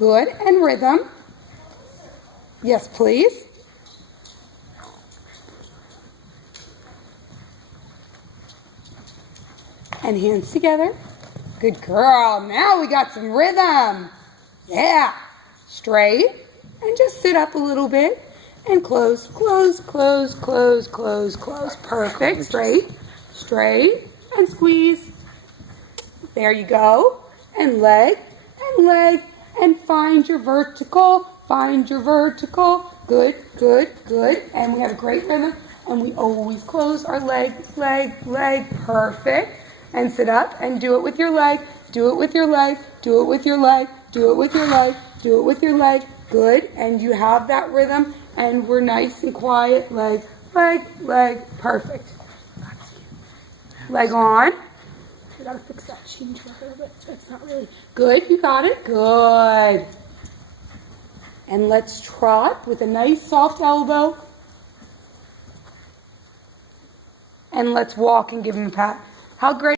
Good. And rhythm. Yes, please. And hands together. Good girl. Now we got some rhythm. Yeah. Straight. And just sit up a little bit. And close, close, close, close, close, close. Perfect. Straight. Straight. And squeeze. There you go. And leg. And leg. And find your vertical. Find your vertical. Good, good, good. And we have a great rhythm. And we always close our leg, leg, leg. Perfect. And sit up and do it with your leg. Do it with your leg. Do it with your leg. Do it with your leg. Do it with your leg. Good. And you have that rhythm. And we're nice and quiet. Leg, leg, leg. Perfect. Leg on. I gotta fix that change for her, but it's not really good. You got it. Good. And let's trot with a nice soft elbow. And let's walk and give him a pat. How great.